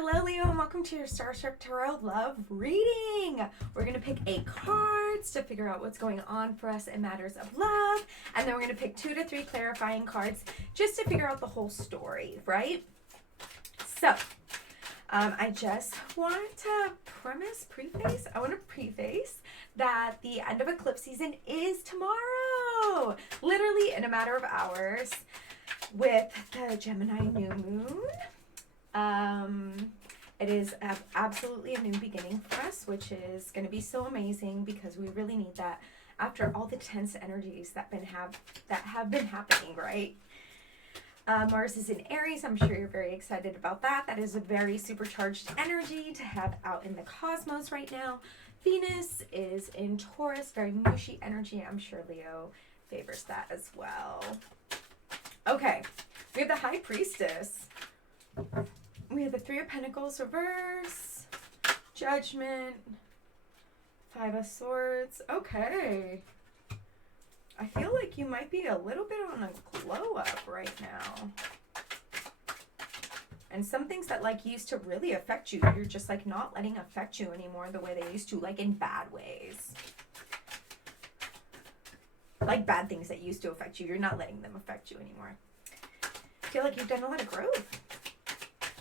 Hello, Leo, and welcome to your Starship Tarot Love reading. We're going to pick 8 cards to figure out what's going on for us in matters of love, and then we're going to pick 2 to 3 clarifying cards just to figure out the whole story, right? So, I just want to preface that the end of eclipse season is tomorrow, literally in a matter of hours, with the Gemini new moon. It is absolutely a new beginning for us, which is going to be so amazing because we really need that after all the tense energies that have been happening, right? Mars is in Aries. I'm sure you're very excited about that. That is a very supercharged energy to have out in the cosmos right now. Venus is in Taurus, very mushy energy. I'm sure Leo favors that as well. Okay, we have the High Priestess. We have the 3 of Pentacles reverse, Judgment, 5 of Swords. Okay. I feel like you might be a little bit on a glow up right now. And some things that like used to really affect you, you're just like not letting affect you anymore the way they used to, like in bad ways. Like bad things that used to affect you, you're not letting them affect you anymore. I feel like you've done a lot of growth.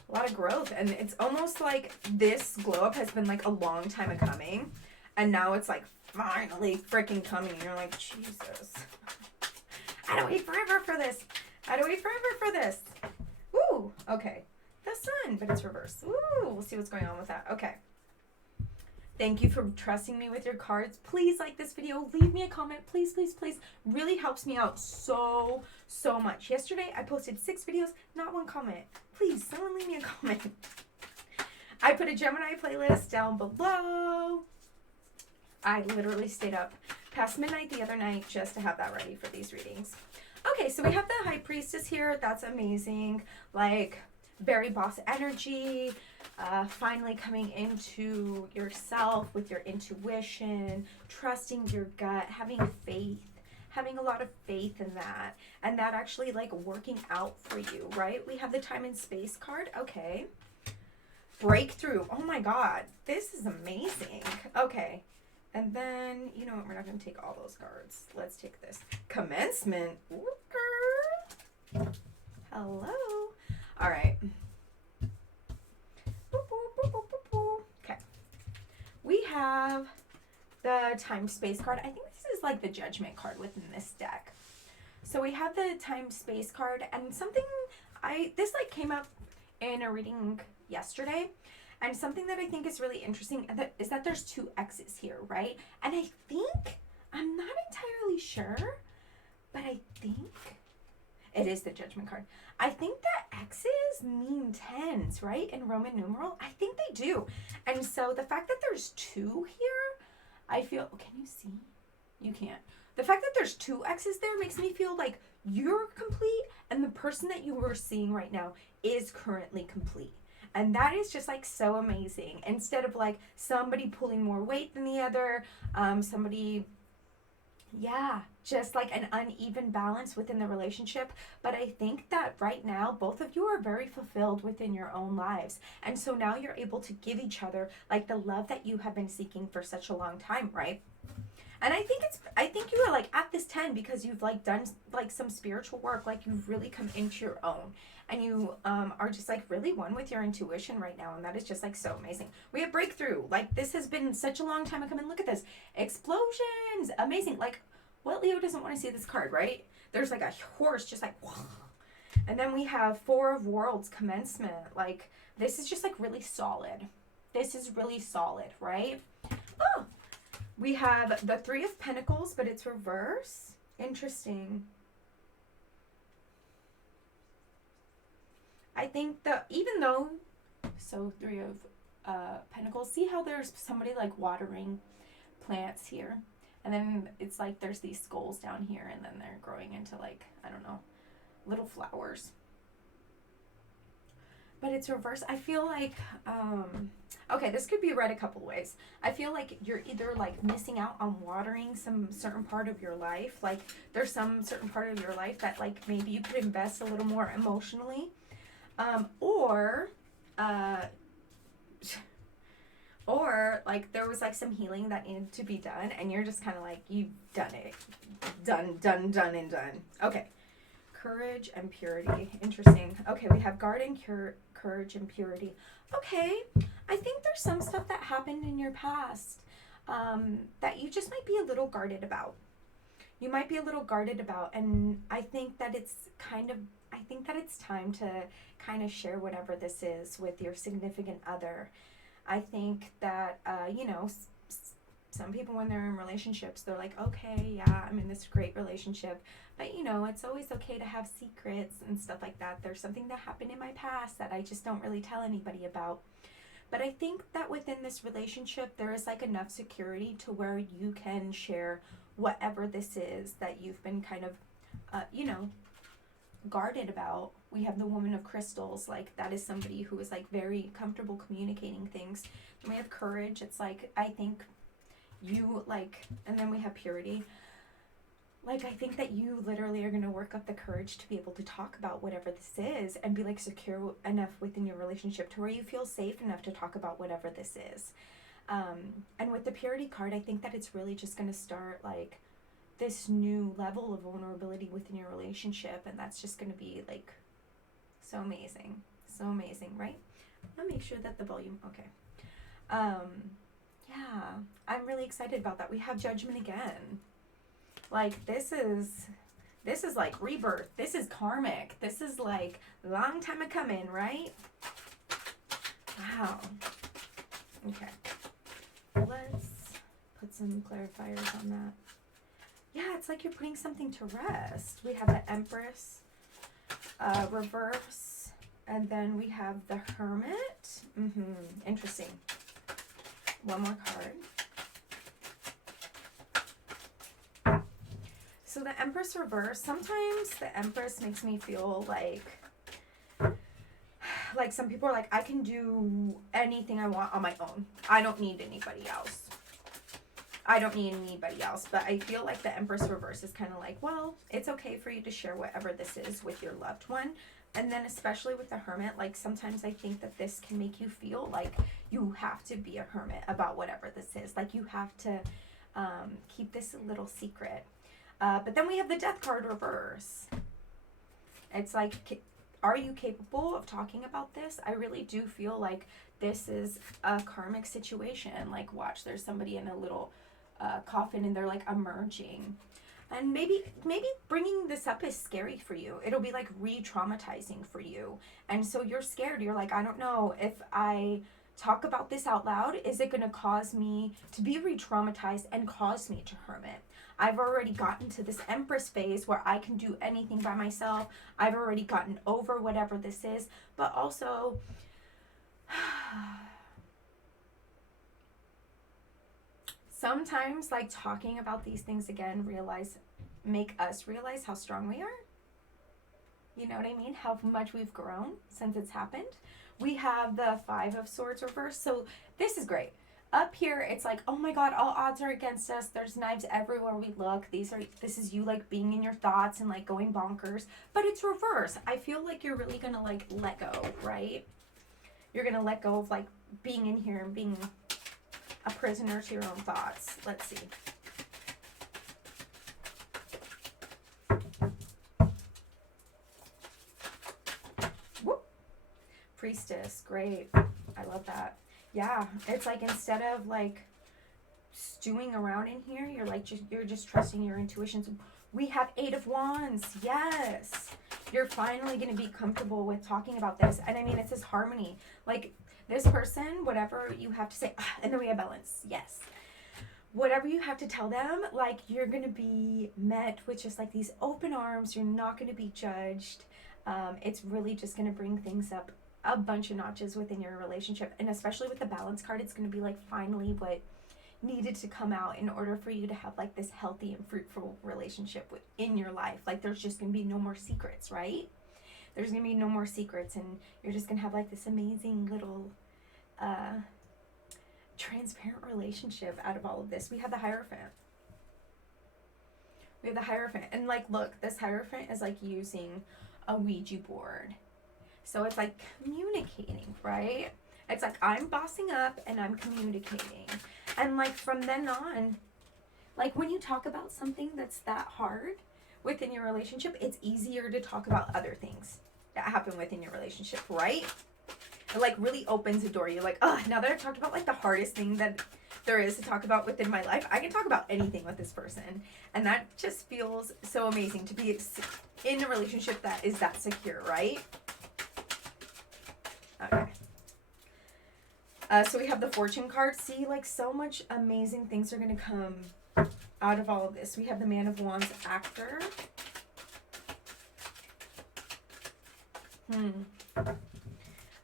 A lot of growth, and it's almost like this glow up has been like a long time coming, and now it's like finally freaking coming, and you're like, Jesus, I had to wait forever for this. I had to wait forever for this. Woo, okay. The Sun, but it's reversed. Woo, we'll see what's going on with that. Okay. Thank you for trusting me with your cards. Please like this video. Leave me a comment. Please, please, please. Really helps me out so much. Yesterday, I posted 6 videos, not 1 comment. Please, someone leave me a comment. I put a Gemini playlist down below. I literally stayed up past midnight the other night just to have that ready for these readings. Okay, so we have the High Priestess here. That's amazing. Like, very boss energy. Finally coming into yourself with your intuition, trusting your gut, having faith, having a lot of faith in that, and that actually like working out for you, right? We have the Time and Space card. Okay. Breakthrough. Oh my God, this is amazing. Okay. And then, you know what, we're not going to take all those cards. Let's take this. Commencement. Ooh, girl. Hello. All right. Okay. We have the Time Space card. I think this is like the Judgment card within this deck. So we have the Time Space card, and something this like came up in a reading yesterday, and something that I think is really interesting is that there's 2 X's here, right? And I think, I'm not entirely sure, but I think it is the Judgment card. I think that X's mean 10s, right? In Roman numeral. I think they do. And so the fact that there's 2 here, I feel, can you see? You can't. The fact that there's 2 X's there makes me feel like you're complete and the person that you are seeing right now is currently complete. And that is just like so amazing. Instead of like somebody pulling more weight than the other, just like an uneven balance within the relationship. But I think that right now, both of you are very fulfilled within your own lives. And so now you're able to give each other like the love that you have been seeking for such a long time, right? And I think you are like at this 10 because you've like done like some spiritual work, like you've really come into your own. And you are just like really one with your intuition right now. And that is just like so amazing. We have breakthrough. Like this has been such a long time coming. Look at this. Explosions. Amazing. Like what Leo doesn't want to see this card, right? There's like a horse just like, whoa. And then we have 4 of Worlds, commencement. Like this is just like really solid. This is really solid, right? Oh, we have the 3 of Pentacles, but it's reverse. Interesting. I think even though, so 3 of Pentacles, see how there's somebody like watering plants here? And then it's like there's these skulls down here, and then they're growing into like, I don't know, little flowers. But it's reverse. I feel like, okay, this could be read a couple ways. I feel like you're either like missing out on watering some certain part of your life. Like there's some certain part of your life that like maybe you could invest a little more emotionally. Or like there was like some healing that needed to be done, and you're just kind of like, you've done it. Done, and done. Okay. Courage and purity. Interesting. Okay, we have garden, courage, and purity. Okay. I think there's some stuff that happened in your past that you just might be a little guarded about. You might be a little guarded about, and I think that it's time to kind of share whatever this is with your significant other. I think that, some people when they're in relationships, they're like, okay, yeah, I'm in this great relationship, but it's always okay to have secrets and stuff like that. There's something that happened in my past that I just don't really tell anybody about. But I think that within this relationship, there is like enough security to where you can share whatever this is that you've been kind of, guarded about. We have the woman of crystals, like that is somebody who is like very comfortable communicating things. And we have courage. It's like, I think you like, and then we have purity. Like, I think that you literally are going to work up the courage to be able to talk about whatever this is and be like secure enough within your relationship to where you feel safe enough to talk about whatever this is. And with the purity card, I think that it's really just going to start like this new level of vulnerability within your relationship, and that's just going to be like so amazing, right? I'll make sure that the volume, okay. Yeah, I'm really excited about that. We have judgment again. Like this is like rebirth. This is karmic. This is like a long time a coming, right? Wow. Okay. Let's put some clarifiers on that. Yeah, it's like you're putting something to rest. We have the Empress reverse, and then we have the Hermit. Interesting. One more card. So the Empress reverse, sometimes the Empress makes me feel like some people are like, I can do anything I want on my own. I don't need anybody else. But I feel like the Empress reverse is kind of like, well, it's okay for you to share whatever this is with your loved one. And then especially with the Hermit, like sometimes I think that this can make you feel like you have to be a hermit about whatever this is. Like you have to keep this a little secret. But then we have the Death card reverse. It's like, are you capable of talking about this? I really do feel like this is a karmic situation. Like, watch, there's somebody in a little coffin and they're like emerging. And maybe bringing this up is scary for you. It'll be like re-traumatizing for you. And so you're scared. You're like, I don't know if I talk about this out loud, is it going to cause me to be re-traumatized and cause me to hermit? I've already gotten to this Empress phase where I can do anything by myself. I've already gotten over whatever this is. But also, sometimes like talking about these things again make us realize how strong we are. You know what I mean? How much we've grown since it's happened. We have the Five of Swords reversed. So this is great. Up here, it's like, oh my God, all odds are against us. There's knives everywhere we look. This is you like being in your thoughts and like going bonkers. But it's reverse. I feel like you're really gonna like let go, right? You're gonna let go of like being in here and being a prisoner to your own thoughts. Let's see. Whoop. Priestess, great. I love that. Yeah, it's like instead of like stewing around in here, you're just trusting your intuitions. We have Eight of Wands. Yes. You're finally going to be comfortable with talking about this. And I mean, it's this harmony. Like this person, whatever you have to say, and then we have balance. Yes. Whatever you have to tell them, like you're going to be met with just like these open arms. You're not going to be judged. It's really just going to bring things up a bunch of notches within your relationship. And especially with the balance card, it's going to be like finally what needed to come out in order for you to have like this healthy and fruitful relationship in your life. Like there's just going to be no more secrets, right? There's going to be no more secrets, and you're just going to have like this amazing little transparent relationship out of all of this. We have the Hierophant. And like, look, this Hierophant is like using a Ouija board. So it's like communicating, right? It's like I'm bossing up and I'm communicating. And like from then on, like when you talk about something that's that hard within your relationship, it's easier to talk about other things that happen within your relationship, right? It like really opens a door. You're like, oh, now that I've talked about like the hardest thing that there is to talk about within my life, I can talk about anything with this person. And that just feels so amazing to be in a relationship that is that secure, right? Okay. So we have the Fortune card. See, like so much amazing things are going to come out of all of this. We have the Man of Wands actor.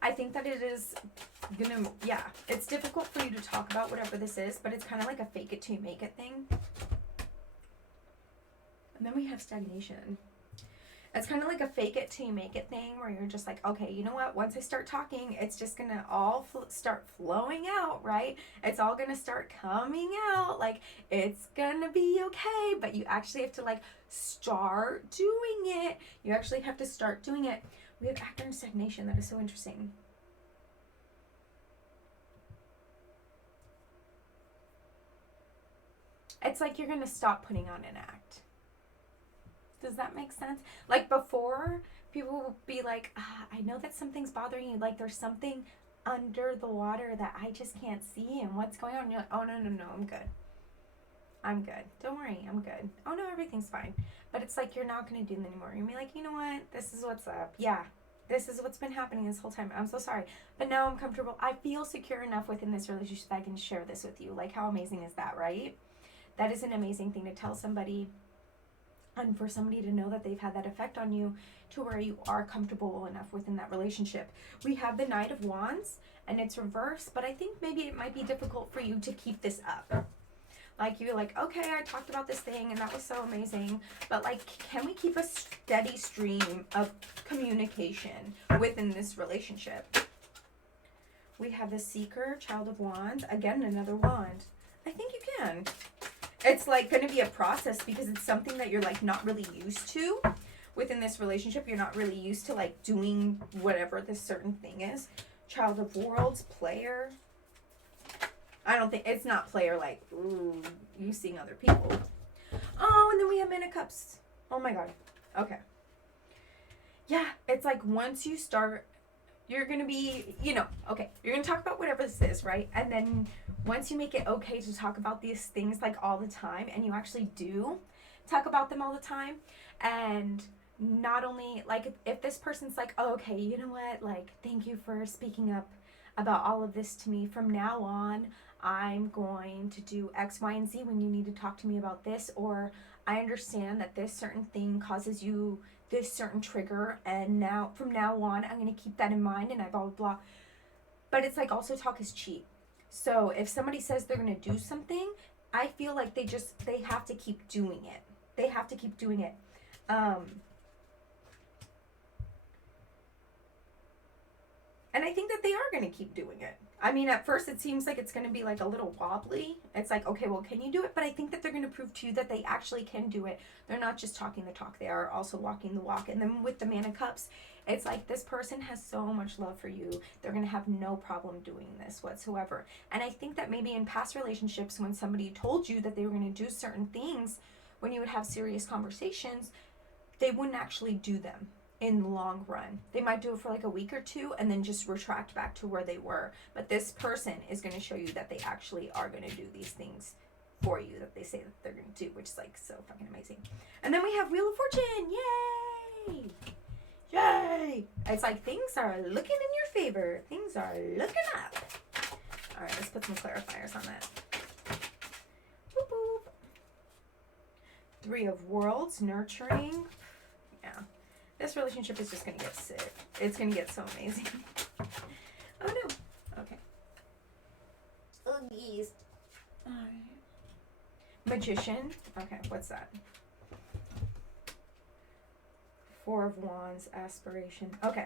I think that it is gonna, yeah, it's difficult for you to talk about whatever this is, but it's kind of like a fake it till you make it thing. And then we have stagnation. It's kind of like a fake it till you make it thing where you're just like, okay, you know what? Once I start talking, it's just going to all start flowing out, right? It's all going to start coming out. Like, it's going to be okay. But you actually have to, like, start doing it. You actually have to start doing it. We have actor and stagnation. That is so interesting. It's like you're going to stop putting on an act. Does that make sense? Like before, people will be like, I know that something's bothering you. Like there's something under the water that I just can't see. And what's going on? You're like, oh, no, I'm good. I'm good. Don't worry, I'm good. Oh, no, everything's fine. But it's like you're not going to do it anymore. You're going to be like, you know what? This is what's up. Yeah, this is what's been happening this whole time. I'm so sorry. But now I'm comfortable. I feel secure enough within this relationship that I can share this with you. Like how amazing is that, right? That is an amazing thing to tell somebody. And for somebody to know that they've had that effect on you to where you are comfortable enough within that relationship. We have the Knight of Wands, and it's reversed, but I think maybe it might be difficult for you to keep this up. Like, you're like, okay, I talked about this thing, and that was so amazing, but, like, can we keep a steady stream of communication within this relationship? We have the Seeker, Child of Wands. Again, another wand. I think you can. It's like going to be a process because it's something that you're like not really used to within this relationship. You're not really used to like doing whatever this certain thing is. Child of Worlds, player. I don't think it's not player like, ooh, you seeing other people. Oh, and then we have Man of Cups. Oh my God. Okay. Yeah, it's like once you start, you're going to be, okay, you're going to talk about whatever this is, right? And then once you make it okay to talk about these things like all the time, and you actually do talk about them all the time, and not only, like, if this person's like, oh, okay, you know what, like, thank you for speaking up about all of this to me. From now on, I'm going to do X, Y, and Z when you need to talk to me about this, or I understand that this certain thing causes you this certain trigger, and now from now on I'm going to keep that in mind, and I blah blah blah. But it's like also talk is cheap. So if somebody says they're going to do something, I feel like they have to keep doing it. They have to keep doing it. And I think that they are going to keep doing it. I mean, at first it seems like it's going to be like a little wobbly. It's like, okay, well, can you do it? But I think that they're going to prove to you that they actually can do it. They're not just talking the talk. They are also walking the walk. And then with the Man of Cups, it's like this person has so much love for you. They're going to have no problem doing this whatsoever. And I think that maybe in past relationships, when somebody told you that they were going to do certain things, when you would have serious conversations, they wouldn't actually do them. In the long run, they might do it for like a week or two and then just retract back to where they were. But this person is going to show you that they actually are going to do these things for you that they say that they're going to do, which is like so fucking amazing. And then we have Wheel of Fortune. Yay! It's like things are looking in your favor. Things are looking up. All right, let's put some clarifiers on that. Boop, boop. Three of Worlds, nurturing. Yeah. This relationship is just going to get sick. It's going to get so amazing. Oh, no. Okay. Oh, geez. All right. Magician. Okay, what's that? Four of Wands, aspiration. Okay.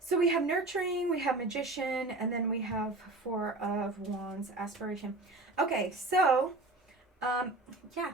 So we have nurturing, we have magician, and then we have Four of Wands, aspiration. Okay, so, yeah.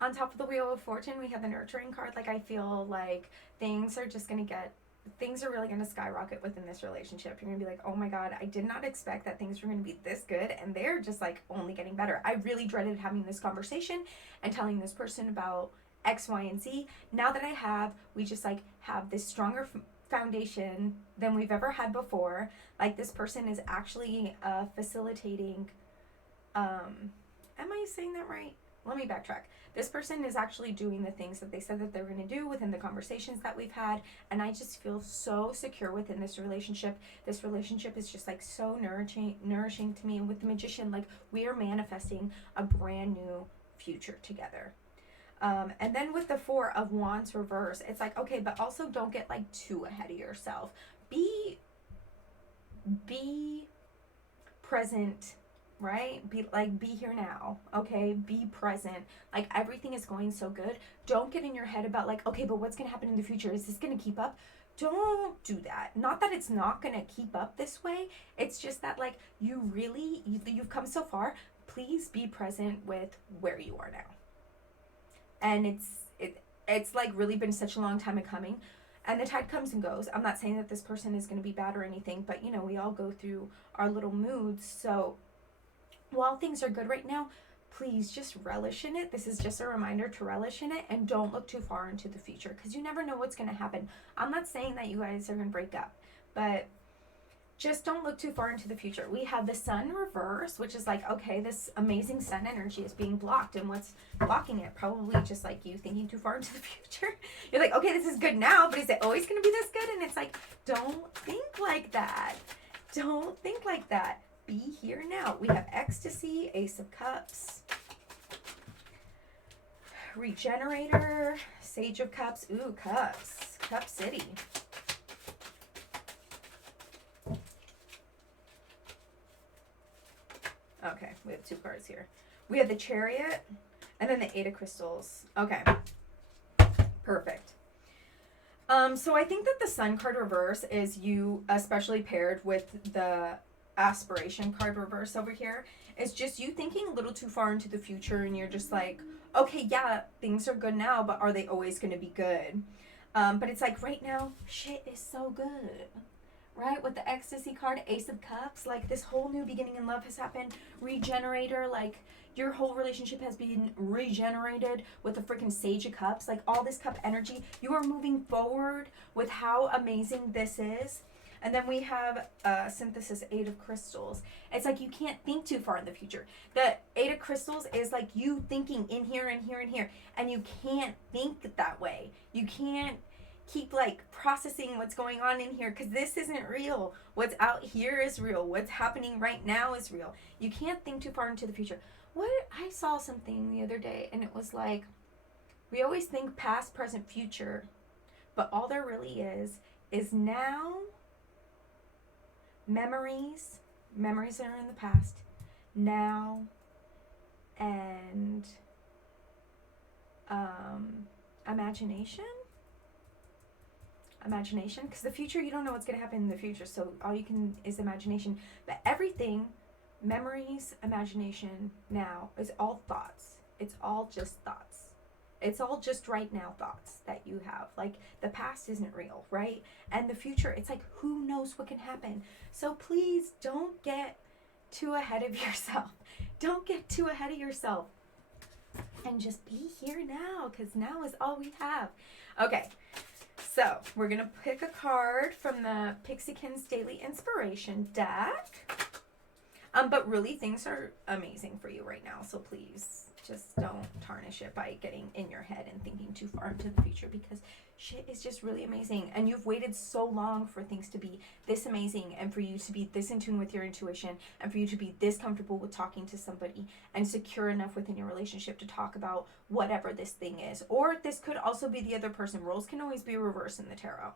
On top of the Wheel of Fortune, we have the nurturing card. Like, I feel like things are just going to get things are really going to skyrocket within this relationship. You're going to be like, oh my God, I did not expect that things were going to be this good. And they're just like only getting better. I really dreaded having this conversation and telling this person about X, Y, and Z. Now that I have, we just like have this stronger foundation than we've ever had before. Like this person is actually facilitating, am I saying that right? Let me backtrack. This person is actually doing the things that they said that they're going to do within the conversations that we've had. And I just feel so secure within this relationship. This relationship is just like so nourishing to me. And with the Magician, like we are manifesting a brand new future together. And then with the Four of Wands reverse, it's like, okay, but also don't get like too ahead of yourself. Be present, right? Be here now, okay? Be present. Like everything is going so good. Don't get in your head about like, okay, but what's going to happen in the future? Is this going to keep up? Don't do that. Not that it's not going to keep up this way. It's just that like you've come so far. Please be present with where you are now. And it's like really been such a long time in coming. And the tide comes and goes. I'm not saying that this person is going to be bad or anything, but you know, we all go through our little moods. So while things are good right now, please just relish in it. This is just a reminder to relish in it and don't look too far into the future because you never know what's going to happen. I'm not saying that you guys are going to break up, but just don't look too far into the future. We have the Sun reverse, which is like, okay, this amazing Sun energy is being blocked. And what's blocking it? Probably just like you thinking too far into the future. You're like, okay, this is good now, but is it always going to be this good? And it's like, don't think like that. Don't think like that. Be here now. We have Ecstasy, Ace of Cups, Regenerator, Sage of Cups. Ooh, Cups. Cup City. Okay, we have two cards here. We have the Chariot and then the Eight of Crystals. Okay, perfect. So I think that the Sun card reverse is you, especially paired with the Aspiration card reverse over here, is just you thinking a little too far into the future and you're just like, okay, yeah, things are good now, but are they always going to be good? But it's like right now, shit is so good. Right? With the Ecstasy card, Ace of Cups, like this whole new beginning in love has happened. Regenerator, like your whole relationship has been regenerated with the freaking Sage of Cups. Like all this cup energy, you are moving forward with how amazing this is. And then we have Synthesis, Eight of Crystals. It's like you can't think too far in the future. The Eight of Crystals is like you thinking in here and here and here. And you can't think that way. You can't keep like processing what's going on in here because this isn't real. What's out here is real. What's happening right now is real. You can't think too far into the future. I saw something the other day and it was like, we always think past, present, future, but all there really is now. Memories that are in the past, now, and imagination, because the future, you don't know what's going to happen in the future, so all you can is imagination. But everything, memories, imagination, now, is all thoughts. It's all just thoughts. It's all just right now thoughts that you have. Like, the past isn't real, right? And the future, it's like, who knows what can happen? So please don't get too ahead of yourself. Don't get too ahead of yourself. And just be here now, because now is all we have. Okay, so we're going to pick a card from the Pixiekin's Daily Inspiration deck. But really, things are amazing for you right now, so please just don't tarnish it by getting in your head and thinking too far into the future because shit is just really amazing. And you've waited so long for things to be this amazing and for you to be this in tune with your intuition and for you to be this comfortable with talking to somebody and secure enough within your relationship to talk about whatever this thing is. Or this could also be the other person. Roles can always be reversed in the tarot.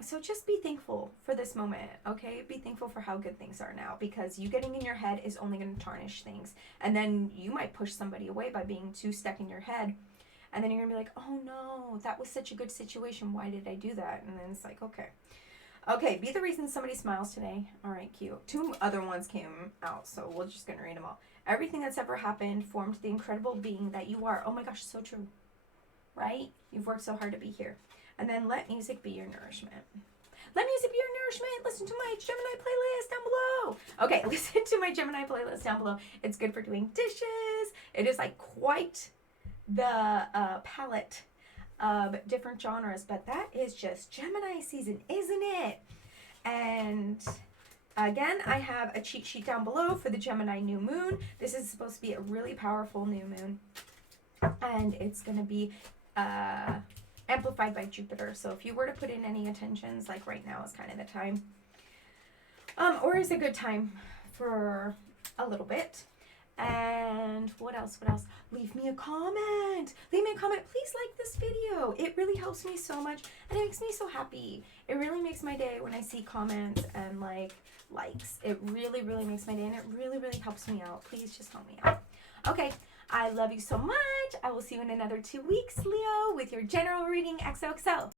So just be thankful for this moment, okay? Be thankful for how good things are now because you getting in your head is only going to tarnish things. And then you might push somebody away by being too stuck in your head. And then you're going to be like, oh no, that was such a good situation. Why did I do that? And then it's like, okay. Okay, be the reason somebody smiles today. All right, cute. Two other ones came out, so we're just going to read them all. Everything that's ever happened formed the incredible being that you are. Oh my gosh, so true. Right? You've worked so hard to be here. And then let music be your nourishment. Let music be your nourishment. Listen to my Gemini playlist down below. Okay, listen to my Gemini playlist down below. It's good for doing dishes. It is like quite the palette of different genres, but that is just Gemini season, isn't it? And again, I have a cheat sheet down below for the Gemini new moon. This is supposed to be a really powerful new moon, and it's going to be amplified by Jupiter. So if you were to put in any intentions, like right now is kind of the time, or is a good time for a little bit. And what else? Leave me a comment. Leave me a comment. Please like this video. It really helps me so much, and it makes me so happy. It really makes my day when I see comments and likes. It really, really makes my day, and it really, really helps me out. Please just help me out. Okay, I love you so much. I will see you in another 2 weeks, Leo, with your general reading XOXO.